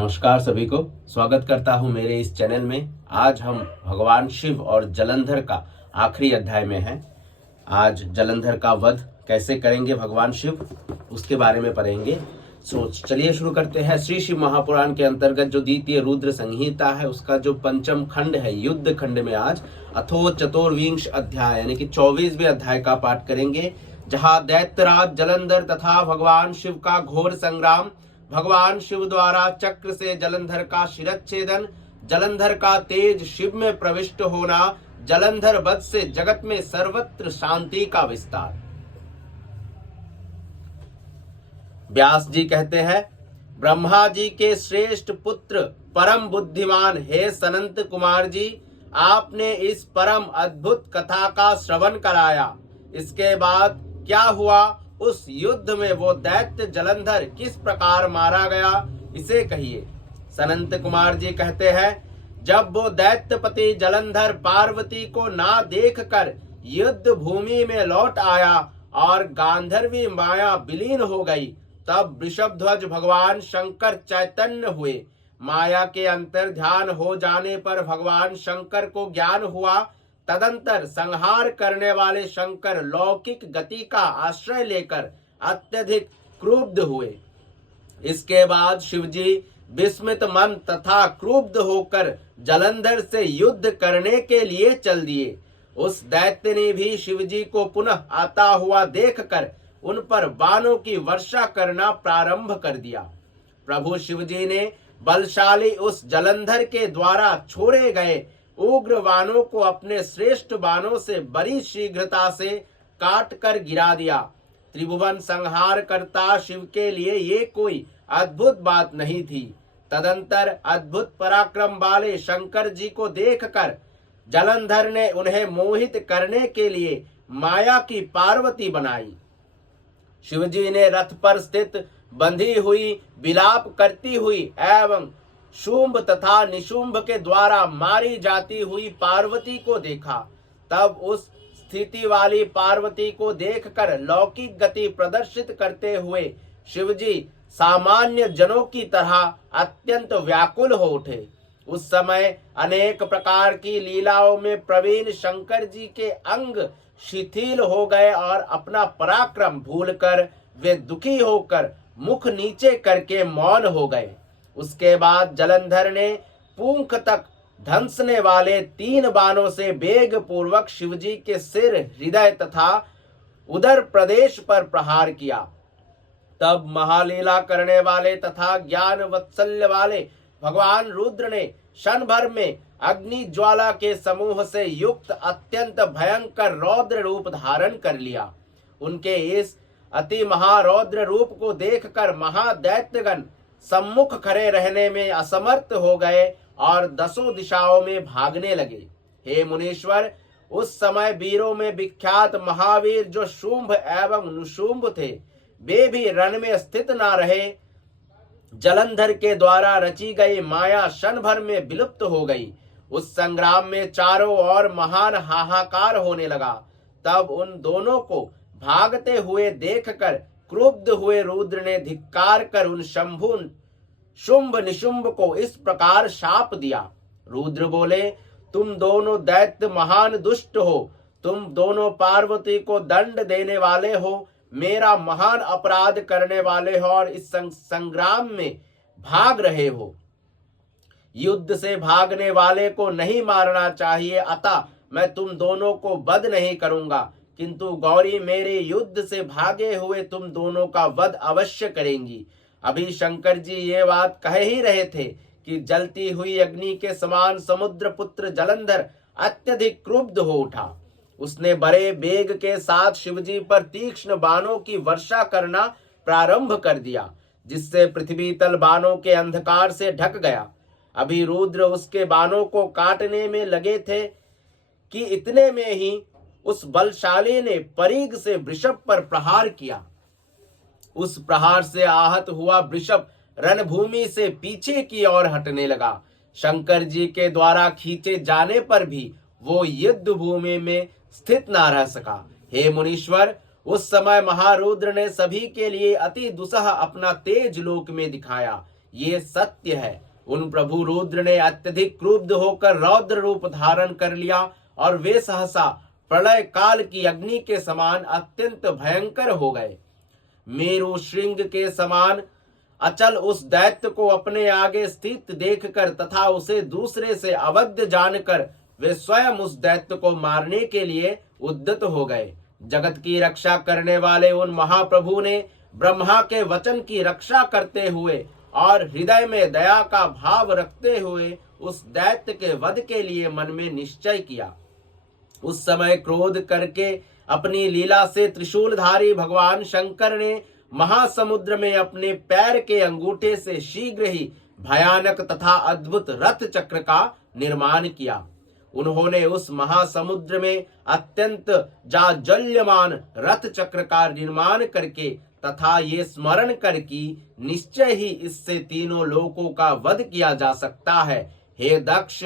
नमस्कार सभी को, स्वागत करता हूं मेरे इस चैनल में। आज हम भगवान शिव और जलंधर का आखिरी अध्याय में हैं। आज जलंधर का वध कैसे करेंगे भगवान शिव, उसके बारे में पढ़ेंगे। चलिए शुरू करते हैं। श्री शिव महापुराण के अंतर्गत जो द्वितीय रुद्र संहिता है, उसका जो पंचम खंड है, युद्ध खंड में आज अथो चतुर्विंश अध्याय यानी कि 24वें अध्याय का पाठ करेंगे, जहां दैत्यराज जलंधर तथा भगवान शिव का घोर संग्राम, भगवान शिव द्वारा चक्र से जलंधर का शिरच्छेदन, जलंधर का तेज शिव में प्रविष्ट होना, जलंधर वध से जगत में सर्वत्र शांति का विस्तार। व्यास जी कहते हैं, ब्रह्मा जी के श्रेष्ठ पुत्र परम बुद्धिमान हे सनंत कुमार जी, आपने इस परम अद्भुत कथा का श्रवण कराया। इसके बाद क्या हुआ? उस युद्ध में वो दैत्य जलंधर किस प्रकार मारा गया, इसे कहिए। सनंत कुमार जी कहते हैं, जब वो दैत्यपति जलंधर पार्वती को ना देखकर युद्ध भूमि में लौट आया और गांधर्वी माया विलीन हो गई, तब वृषभध्वज भगवान शंकर चैतन्य हुए। माया के अंतर ध्यान हो जाने पर भगवान शंकर को ज्ञान हुआ। तदंतर संहार करने वाले शंकर लौकिक गति का आश्रय लेकर अत्यधिक क्रुद्ध हुए। इसके बाद शिवजी विस्मित मन तथा क्रुद्ध होकर जलंधर से युद्ध करने के लिए चल दिए। उस दैत्य ने भी शिवजी को पुनः आता हुआ देखकर उन पर बाणों की वर्षा करना प्रारंभ कर दिया। प्रभु शिवजी ने बलशाली उस जलंधर के द्वारा छोड़े गए उग्र बाणों को अपने श्रेष्ठ बाणों से बड़ी शीघ्रता से काट कर गिरा दिया। त्रिभुवन संहार करता शिव के लिए ये कोई अद्भुत बात नहीं थी। तदंतर अद्भुत पराक्रम वाले शंकर जी को देखकर जलंधर ने उन्हें मोहित करने के लिए माया की पार्वती बनाई। शिवजी ने रथ पर स्थित बंधी हुई, विलाप करती हुई एवं शुंभ तथा निशुंभ के द्वारा मारी जाती हुई पार्वती को देखा। तब उस स्थिति वाली पार्वती को देखकर लौकिक गति प्रदर्शित करते हुए शिवजी सामान्य जनों की तरह अत्यंत व्याकुल हो उठे। उस समय अनेक प्रकार की लीलाओं में प्रवीण शंकर जी के अंग शिथिल हो गए और अपना पराक्रम भूलकर वे दुखी होकर मुख नीचे करके मौन हो गए। उसके बाद जलंधर ने पूंख तक धंसने वाले 3 बाणों से वेग पूर्वक शिवजी के सिर, हृदय तथा उदर प्रदेश पर प्रहार किया। तब महालीला करने वाले तथा ज्ञान वत्सल्य वाले भगवान रुद्र ने क्षण भर में अग्नि ज्वाला के समूह से युक्त अत्यंत भयंकर रौद्र रूप धारण कर लिया। उनके इस अति महारौद्र रूप को देखकर महादैत्यगण सम्मुख खड़े रहने में असमर्थ हो गए और 10 दिशाओं में भागने लगे। हे मुनीश्वर, उस समय वीरों में विख्यात महावीर जो शुंभ एवं निशुंभ थे, वे भी रण में स्थित न रहे। जलंधर के द्वारा रची गई माया क्षण भर में विलुप्त हो गई। उस संग्राम में चारों ओर महान हाहाकार होने लगा। तब उन दोनों को भागते हुए देखकर क्रुद्ध हुए रुद्र ने धिक्कार कर उन शंभु शुंभ निशुंभ को इस प्रकार शाप दिया। रुद्र बोले, तुम दोनों दैत्य महान दुष्ट हो। तुम दोनों पार्वती को दंड देने वाले हो, मेरा महान अपराध करने वाले हो और इस संग्राम में भाग रहे हो। युद्ध से भागने वाले को नहीं मारना चाहिए, अतः मैं तुम दोनों को वध नहीं करूंगा, किंतु गौरी मेरे युद्ध से भागे हुए तुम दोनों का वध अवश्य करेंगी। अभी शंकर जी ये बात कह ही रहे थे कि जलती हुई अग्नि के समान समुद्र पुत्र जलंधर अत्यधिक क्रुद्ध हो उठा। उसने बड़े वेग के साथ शिवजी पर तीक्ष्ण बाणों की वर्षा करना प्रारंभ कर दिया, जिससे पृथ्वी तल बाणों के अंधकार से ढक गया। अभी रुद्र उसके बाणों को काटने में लगे थे कि इतने में ही उस बलशाली ने परीघ से वृषभ पर प्रहार किया। उस प्रहार से आहत हुआ वृषभ रणभूमि से पीछे की ओर हटने लगा। शंकर जी के द्वारा खींचे जाने पर भी वो युद्ध भूमि में स्थित न रह सका। हे मुनीश्वर, उस समय महारुद्र ने सभी के लिए अति दुसह अपना तेज लोक में दिखाया। ये सत्य है। उन प्रभु रुद्र ने अत्यधिक क्रुद्ध होकर रौद्र रूप धारण कर लिया और वे सहसा प्रलय काल की अग्नि के समान अत्यंत भयंकर हो गए। मेरु श्रृंग के समान अचल उस दैत्य को अपने आगे स्थित देखकर तथा उसे दूसरे से अवध्य जानकर वे स्वयं उस दैत्य को मारने के लिए उद्यत हो गए। जगत की रक्षा करने वाले उन महाप्रभु ने ब्रह्मा के वचन की रक्षा करते हुए और हृदय में दया का भाव रखते हुए उस दैत्य के वध के लिए मन में निश्चय किया। उस समय क्रोध करके अपनी लीला से त्रिशूलधारी भगवान शंकर ने महासमुद्र में अपने पैर के अंगूठे से शीघ्र ही भयानक तथा अद्भुत रथ चक्र का निर्माण किया। उन्होंने उस महासमुद्र में अत्यंत जाज्वल्यमान रथ चक्र का निर्माण करके तथा ये स्मरण कर कि निश्चय ही इससे तीनों लोकों का वध किया जा सकता है। हे दक्ष,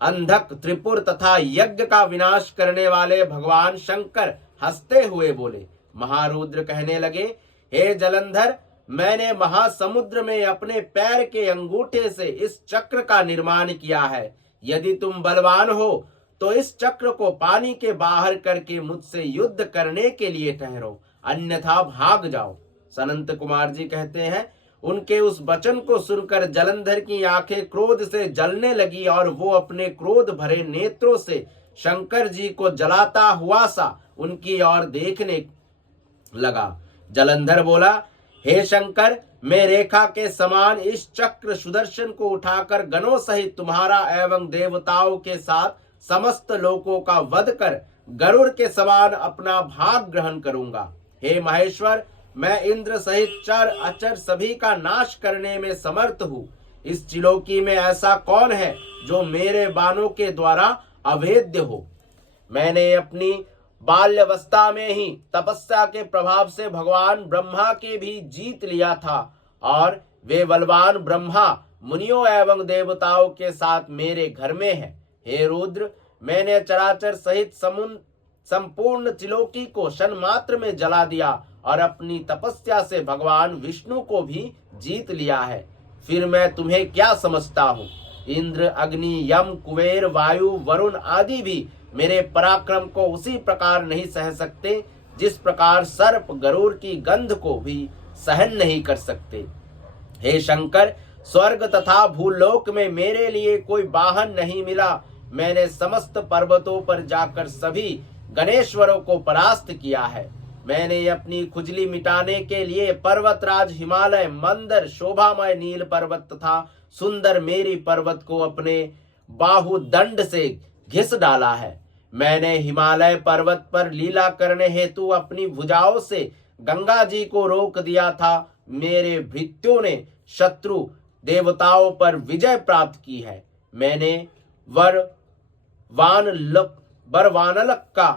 अंधक, त्रिपुर तथा यज्ञ का विनाश करने वाले भगवान शंकर हंसते हुए बोले। महारुद्र कहने लगे, हे जलंधर, मैंने महासमुद्र में अपने पैर के अंगूठे से इस चक्र का निर्माण किया है। यदि तुम बलवान हो तो इस चक्र को पानी के बाहर करके मुझसे युद्ध करने के लिए ठहरो, अन्यथा भाग जाओ। सनंत कुमार जी कहते हैं, उनके उस वचन को सुनकर जलंधर की आंखें क्रोध से जलने लगी और वो अपने क्रोध भरे नेत्रों से शंकर जी को जलाता हुआ सा उनकी ओर देखने लगा। जलंधर बोला, हे शंकर, मैं रेखा के समान इस चक्र सुदर्शन को उठाकर गणों सहित तुम्हारा एवं देवताओं के साथ समस्त लोकों का वध कर गरुड़ के समान अपना भाग ग्रहण करूंगा। हे महेश्वर, मैं इंद्र सहित चर अचर सभी का नाश करने में समर्थ हूँ। इस त्रिलोकी में ऐसा कौन है जो मेरे बाणों के द्वारा अभेद्य हो। मैंने अपनी बाल्यावस्था में ही तपस्या के प्रभाव से भगवान ब्रह्मा के भी जीत लिया था और वे बलवान ब्रह्मा मुनियों एवं देवताओं के साथ मेरे घर में है। हे रुद्र, मैंने चराचर सहित संपूर्ण त्रिलोकी को क्षण मात्र में जला दिया और अपनी तपस्या से भगवान विष्णु को भी जीत लिया है। फिर मैं तुम्हें क्या समझता हूँ। इंद्र, अग्नि, यम, कुबेर, वायु, वरुण आदि भी मेरे पराक्रम को उसी प्रकार नहीं सह सकते जिस प्रकार सर्प गरुड़ की गंध को भी सहन नहीं कर सकते। हे शंकर, स्वर्ग तथा भूलोक में मेरे लिए कोई वाहन नहीं मिला। मैंने समस्त पर्वतों पर जाकर सभी गणेश्वरों को परास्त किया है। मैंने अपनी खुजली मिटाने के लिए पर्वतराज हिमालय, मंदर, शोभामय नील पर्वत तथा सुंदर मेरी पर्वत को अपने बाहुदंड से घिस डाला है। मैंने हिमालय पर्वत पर लीला करने हेतु अपनी भुजाओं से गंगा जी को रोक दिया था। मेरे भृत्यों ने शत्रु देवताओं पर विजय प्राप्त की है। मैंने बरवानलक का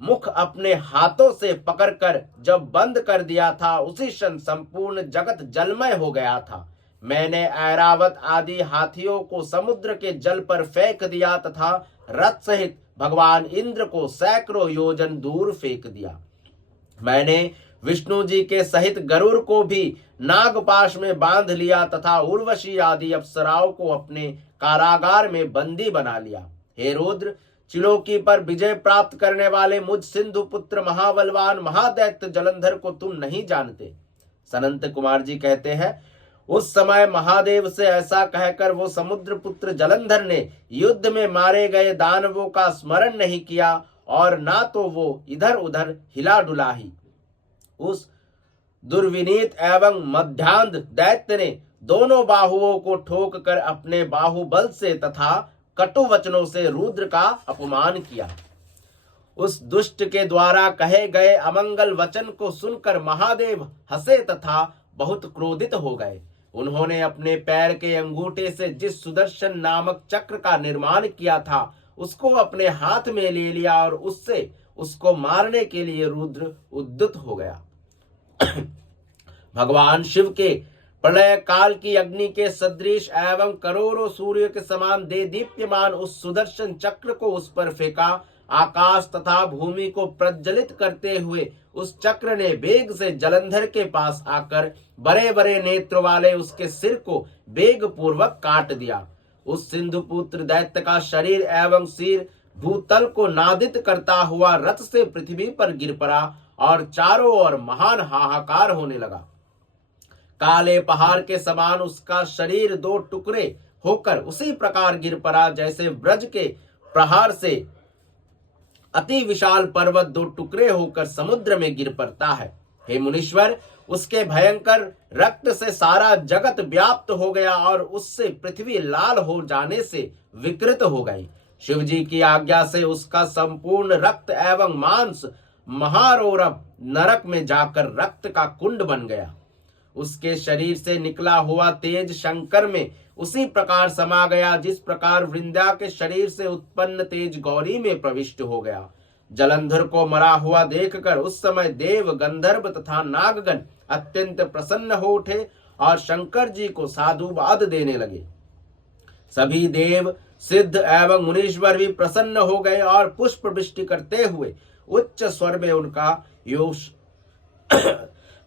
मुख अपने हाथों से पकड़कर जब बंद कर दिया था, उसी क्षण संपूर्ण जगत जलमय हो गया था। मैंने ऐरावत आदि हाथियों को समुद्र के जल पर फेंक दिया तथा रथ सहित भगवान इंद्र को सैकड़ों योजन दूर फेंक दिया। मैंने विष्णु जी के सहित गरुड़ को भी नागपाश में बांध लिया तथा उर्वशी आदि अप्सराओं को अपने कारागार में बंदी बना लिया। हे रुद्र, त्रिलोकी पर विजय प्राप्त करने वाले मुझ सिंधु पुत्र महाबलवान महादैत्य जलंधर को तुम नहीं जानते। सनंत कुमार जी कहते हैं, उस समय महादेव से ऐसा कहकर वो समुद्र पुत्र जलंधर ने युद्ध में मारे गए दानवों का स्मरण नहीं किया और ना तो वो इधर उधर हिला डुला ही। उस दुर्विनीत एवं मध्यांध दैत्य ने दोनों बाहुओं को ठोक कर अपने बाहुबल से तथा कटु वचनों से रुद्र का अपमान किया। उस दुष्ट के द्वारा कहे गए अमंगल वचन को सुनकर महादेव हंसे तथा बहुत क्रोधित हो गए। उन्होंने अपने पैर के अंगूठे से जिस सुदर्शन नामक चक्र का निर्माण किया था उसको अपने हाथ में ले लिया और उससे उसको मारने के लिए रुद्र उद्युत हो गया। भगवान शिव के प्रलय काल की अग्नि के सदृश एवं करोड़ों सूर्य के समान दे दीप्यमान उस सुदर्शन चक्र को उस पर फेंका। आकाश तथा भूमि को प्रज्वलित करते हुए उस चक्र ने वेग से जलंधर के पास आकर बड़े बड़े नेत्र वाले उसके सिर को वेग पूर्वक काट दिया। उस सिंधुपुत्र दैत्य का शरीर एवं सिर भूतल को नादित करता हुआ रथ से पृथ्वी पर गिर पड़ा और चारों ओर महान हाहाकार होने लगा। काले पहाड़ के समान उसका शरीर दो टुकड़े होकर उसी प्रकार गिर पड़ा जैसे ब्रज के प्रहार से अति विशाल पर्वत दो टुकड़े होकर समुद्र में गिर पड़ता है। हे मुनीश्वर, उसके भयंकर रक्त से सारा जगत व्याप्त हो गया और उससे पृथ्वी लाल हो जाने से विकृत हो गई। शिव जी की आज्ञा से उसका संपूर्ण रक्त एवं मांस महारौरव नरक में जाकर रक्त का कुंड बन गया। उसके शरीर से निकला हुआ तेज शंकर में उसी प्रकार समा गया जिस प्रकार वृंदा के शरीर से उत्पन्न तेज गौरी में प्रविष्ट हो गया। जलंधर को मरा हुआ देखकर उस समय देव, गंधर्व तथा नागगण अत्यंत प्रसन्न हो उठे और शंकर जी को साधुवाद देने लगे। सभी देव, सिद्ध एवं मुनीश्वर भी प्रसन्न हो गए और पुष्प वृष्टि करते हुए उच्च स्वर में उनका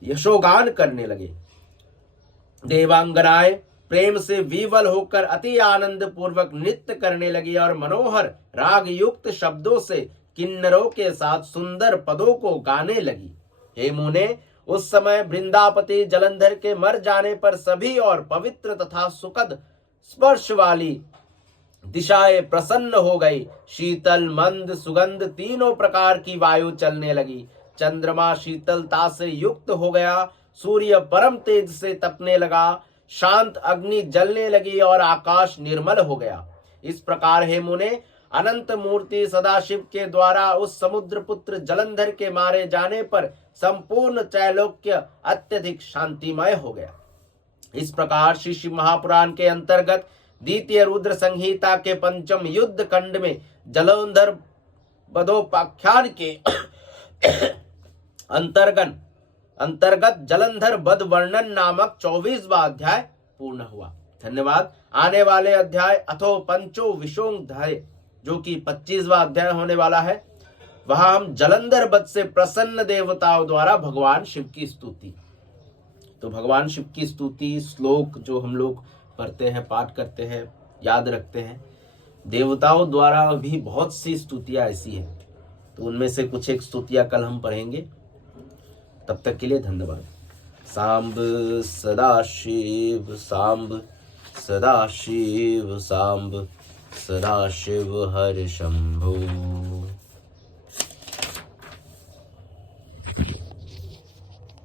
यशोगान करने लगे। देवांगनाएं प्रेम से विवल होकर अति आनंद पूर्वक नृत्य करने लगी और मनोहर राग युक्त शब्दों से किन्नरों के साथ सुंदर पदों को गाने लगी। हे मुने, उस समय वृंदापति जलंधर के मर जाने पर सभी और पवित्र तथा सुखद स्पर्श वाली दिशाएं प्रसन्न हो गई। शीतल, मंद, सुगंध तीनों प्रकार की वायु चलने लगी। चंद्रमा शीतलता से युक्त हो गया, सूर्य परम तेज से तपने लगा, शांत अग्नि जलने लगी और आकाश निर्मल हो गया। इस प्रकार हे मुने, अनंत मूर्ति सदाशिव के द्वारा उस समुद्र पुत्र जलंधर के मारे जाने पर संपूर्ण त्रैलोक्य अत्यधिक शांतिमय हो गया। इस प्रकार श्री शिव महापुराण के अंतर्गत द्वितीय रुद्र संहिता के पंचम युद्ध कंड में जलंधर वधोपाख्यान के अंतर्गत जलंधर वध वर्णन नामक 24वां अध्याय पूर्ण हुआ। धन्यवाद। आने वाले अध्याय अथो पंचो विशोंध्याय जो कि 25वां अध्याय होने वाला है, वहां हम जलंधर वध से प्रसन्न देवताओं द्वारा भगवान शिव की स्तुति, तो भगवान शिव की स्तुति श्लोक जो हम लोग पढ़ते हैं, पाठ करते हैं, याद रखते हैं, देवताओं द्वारा भी बहुत सी स्तुतियां ऐसी हैं, तो उनमें से कुछ एक स्तुतियां कल हम पढ़ेंगे। तब तक के लिए धन्यवाद। सांब सदाशिव, सांब सदाशिव, सांब सदाशिव हर शंभो।